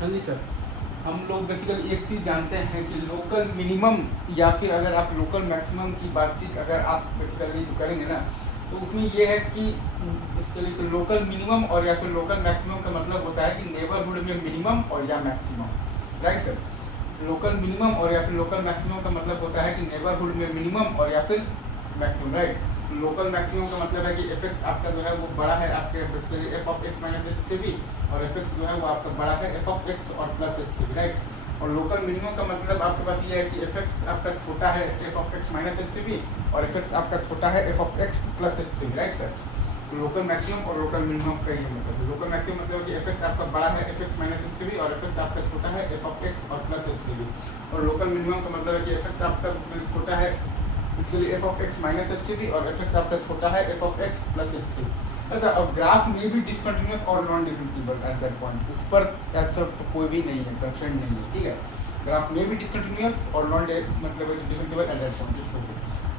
हाँ जी सर, हम लोग बेसिकली एक चीज़ जानते हैं कि लोकल मिनिमम या फिर अगर आप लोकल मैक्सिमम की बातचीत अगर आप बेसिकली जो करेंगे ना, तो उसमें ये है कि इसके लिए तो लोकल मिनिमम और या फिर लोकल मैक्सिमम का मतलब होता है कि नेबरहुड में मिनिमम और या maximum, right sir. Local minimum और या फिर लोकल मैक्सिमम का मतलब होता है कि नेबरहुड में मिनिमम और या फिर मैक्सिमम, राइट। लोकल मैक्सिमम का मतलब है कि एफ एक्स आपका जो है वो बड़ा है आपके basically F of x minus x से भी, और एफ एक्स जो है वो आपका बड़ा है एफ ऑफ एक्स और प्लस एक्स से भी, राइट। और लोकल मिनिमम का मतलब आपके पास ये है कि एफ एक्स आपका छोटा है F of x minus x से भी, और एफ एक्स आपका छोटा है F of x plus x से भी, राइट सर। तो लोकल मैक्सिमम और लोकल मिनिमम का ये मतलब है। लोकल मैक्सिमम मतलब कि एफ एक्स आपका बड़ा है एफ एक्स माइनस एक्स से भी, और एफ एक्स आपका छोटा है एफ ऑफ एक्स और प्लस एक्स से भी। और लोकल मिनिमम का मतलब है कि एफ एक्स आपका छोटा है इसके लिए F of x minus x से भी, और एफ एक्स आपका छोटा है F of x plus x से भी। अच्छा, और ग्राफ में भी डिसकंटिन्यूअस और non differentiable at that point, उस पर आंसर तो कोई भी नहीं है, कंस्ट्रेंट नहीं है, ठीक है। ग्राफ में भी डिसकंटिन्यूअस और नॉन मतलब differentiable at that point, it's okay.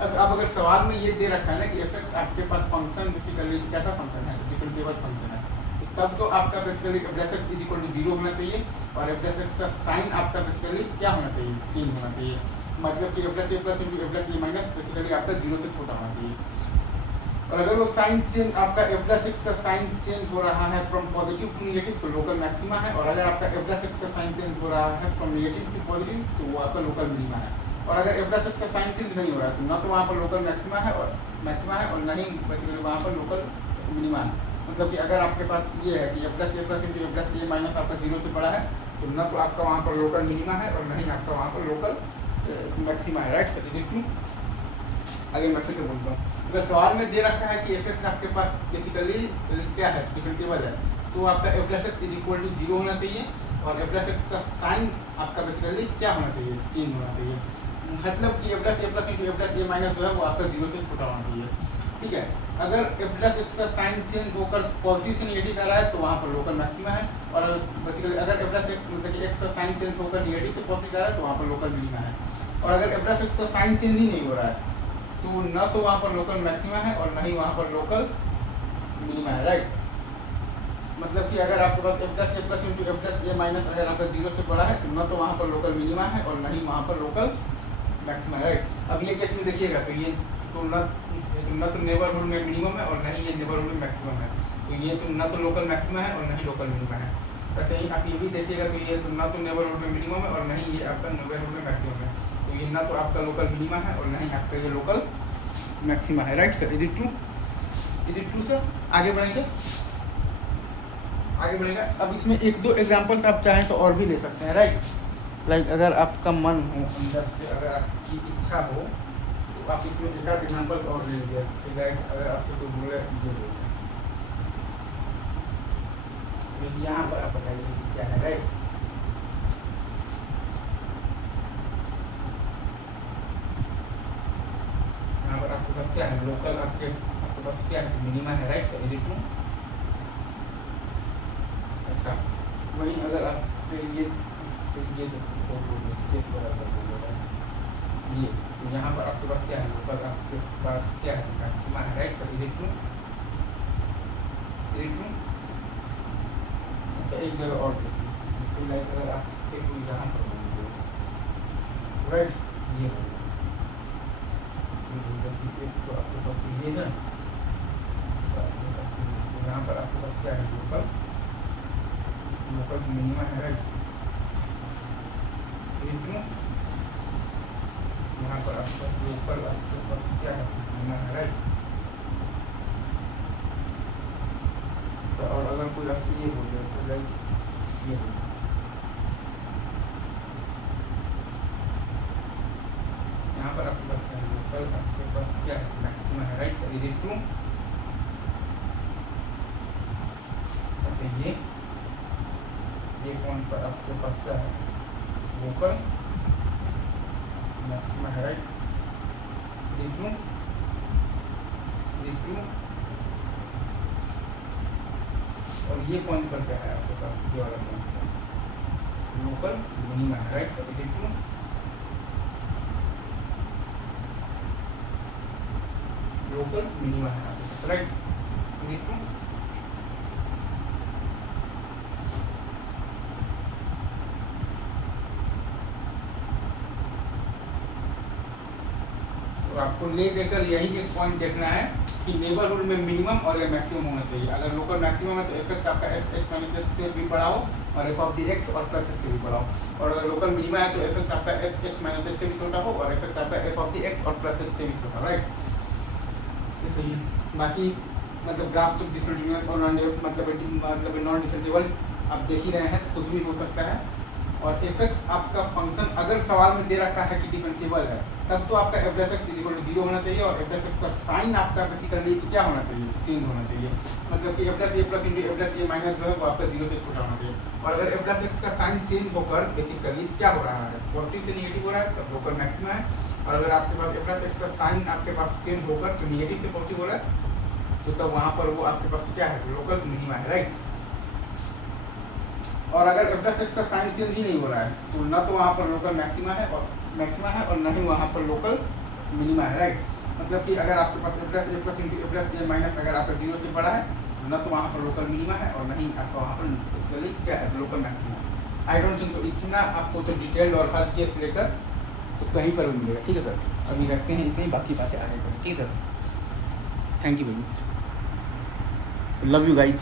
अच्छा, अब अगर सवाल में ये दे रखा है ना कि एफ एक्स आपके पास फंक्शन बेसिकली कैसा फंक्शन है, डिफरेंशिएबल फंक्शन है, तो तब तो आपका basically F dash X is equal to 0 होना चाहिए, और एफ डैश एक्स का साइन आपका बेसिकली क्या होना चाहिए, चेंज होना चाहिए। मतलब कि A plus into A plus A minus basically आपका 0 से छोटा होना चाहिए। और अगर वो साइन चेंज आपका एफ प्लस एक्स का साइन चेंज हो रहा है फ्रॉम पॉजिटिव टू नेगेटिव तो लोकल मैक्सिमा है, और अगर आपका एफ प्लस एक्स का साइन चेंज हो रहा है फ्रॉम नेगेटिव टू पॉजिटिव तो वो आपका लोकल मिनिमा है। और अगर एफ प्लस एक्स का साइन चेंज नहीं हो रहा है तो ना तो वहाँ पर लोकल मैक्सिमा है और ना ही बेसिकली वहाँ पर लोकल मिनिमा है। मतलब कि अगर आपके पास ये है कि A plus into A plus A minus आपका 0 से बड़ा है तो न तो आपका वहाँ पर लोकल मिनिमा है और न ही आपका वहाँ पर लोकल मैक्सिमा है, right sir. Is it true? आगे मैं फिर से बोलता हूँ, अगर सवाल में दे रखा है कि एफ एक्स आपके पास बेसिकली क्या है, डिफरेंशिएबल है, तो आपका F plus X is equal to 0 होना चाहिए, और एफ प्लस एक्स का साइन आपका बेसिकली क्या होना चाहिए, चेंज होना चाहिए। मतलब कि A plus into A plus A minus जो है वो आपका 0 से छोटा होना चाहिए, ठीक है। अगर एफ प्लस एक्स का साइन चेंज होकर पॉजिटिव से नेगेटिव आ रहा है तो वहाँ पर लोकल मैक्सिमा है, और बेसिकली अगर एफ प्लस एक्स मतलब कि एक्स का साइन चेंज होकर नेगेटिव से पॉजिटिव आ रहा है तो वहाँ पर लोकल मिनिमा है। और अगर एफ प्लस एक्स का साइन चेंज ही नहीं हो रहा है तो न तो वहाँ पर लोकल मैक्सिमा है और न ही वहाँ पर लोकल मिनिमा है, राइट। मतलब कि अगर आपके पास ए plus into A plus A minus अगर आपका 0 से बड़ा है तो न तो वहाँ पर लोकल मिनिमा है और न ही वहाँ पर लोकल मैक्सिमा है, राइट। अब ये केस में देखिएगा तो ये तो न तो नेबरहुड में मिनिमम है और न ही ये नेबरहुड में मैक्सिमम है, तो ये तो न तो लोकल मैक्सिमा है और न ही लोकल मिनिमा है। वैसे ही आप ये भी देखिएगा तो ये तो न तो नेबरहुड में मिनिमम है और न ही ये आपका नेबरहुड में मैक्सिमम है, तो ये ना तो आपका लोकल मिनिमा है और न ही आपका ये लोकल मैक्सिमा है, right sir. Is it true? Is it true sir? आगे बढ़ेंगे, आगे बढ़ेगा। अब इसमें एक दो एग्जांपल्स आप चाहें तो और भी ले सकते हैं, राइट। लाइक अगर आपका मन हो अंदर से, अगर आपकी इच्छा हो तो आप इसमें एक आध एग्जाम्पल और ले लीजिए, लाइक अगर आपसे कोई बोले ये बोले तो यहाँ पर आप बताइए कि क्या है, राइट। यहाँ पर आपके पास क्या है, लोकल आपके पास क्या है, मिनिमा है, right sir. Is it true? अच्छा, वहीं अगर आपसे ये ये तो यहाँ पर आपके पास क्या है, लोकल आपके पास क्या है, मैक्सिमा है, right sir. Is it true? Is it true? अच्छा, एक जगह और देखिए, तो लाइक अगर आपसे कोई यहाँ पर बोल राइट, ये तो आपके पास तो ये है, तो यहाँ पर आपके पास क्या है, लोकल मिनिमा है, राइट। यहाँ पर आपके पास लोकल आपके पास क्या है, मिनिमा है, राइट। तो और अगर कोई आपसे ये बोले तो लाइक ये यहाँ पर आपके पास क्या है, लोकल आपके पास क्या है, मैक्सिमा है, right sir. Is it true? अच्छा, ये पॉइंट पर आपके पास क्या है, लोकल मैक्सिमा है, right. Is it true? Is it true? और ये पॉइंट पर क्या है आपके पास, ये वाला पॉइंट पर लोकल मिनिमा है, right sir. Is it true? Local minima है आपके पास, राइट। Is it true? तो आपको ले देकर यही एक पॉइंट देखना है कि नेबरहुड में मिनिमम और मैक्सिमम होना चाहिए। अगर लोकल मैक्सिमम है तो एफ एक्स आपका एफ एक्स माइनस एक्स से भी बढ़ाओ और एफ ऑफ द एक्स और प्लस एक्स से भी बढ़ाओ, और अगर लोकल मिनिमा है तो एफ एक्स आपका एफ एक्स माइनस एक्स से भी छोटा हो और एफ एक्स आपका एफ ऑफ द एक्स और प्लस एक्स से भी छोटा, राइट। ये सही है। बाकी मतलब ग्राफ तो डिसकंटिन्यूअस और मतलब नॉन डिफरेंशिएबल आप देख ही रहे हैं, तो कुछ भी हो सकता है। और एफ एक्स आपका फंक्शन अगर सवाल में दे रखा है कि डिफरेंशिएबल है, तब तो आपका F plus X equal to 0 होना चाहिए, और एफ प्लस एक्स का साइन आपका बेसिकली तो क्या होना चाहिए, चेंज होना चाहिए। मतलब कि F plus into F plus A minus जो है वो आपका 0 से छोटा होना चाहिए। और अगर एफ प्लस एक्स का साइन चेंज होकर बेसिकली तो क्या हो रहा है, पॉजिटिव से निगेटिव हो रहा है, तब लोकल मैक्सिमा है। और अगर आपके पास एफ प्लस एक्स का साइन आपके पास चेंज होकर तो निगेटिव से पॉजिटिव हो रहा है, तो तब वहाँ पर वो आपके पास क्या है, लोकल मिनिमा है, राइट। और अगर एफ प्लस एक्स का साइन चेंज ही नहीं हो रहा है तो न तो वहाँ पर लोकल मैक्सिमा है और न ही वहाँ पर लोकल मिनिमा है, राइट। मतलब कि अगर आपके पास F plus into F plus A minus अगर आपका 0 से बड़ा है, न तो वहाँ पर लोकल मिनिमा है और नहीं आपका वहाँ पर बेसिकली क्या है, local maxima. I don't think so इतना आपको तो डिटेल्ड और हर केस लेकर तो कहीं पर भी मिलेगा, ठीक है सर। अभी रखते हैं इतनी, बाकी बातें आगे करें, ठीक है sir. Thank you very much, love you guys.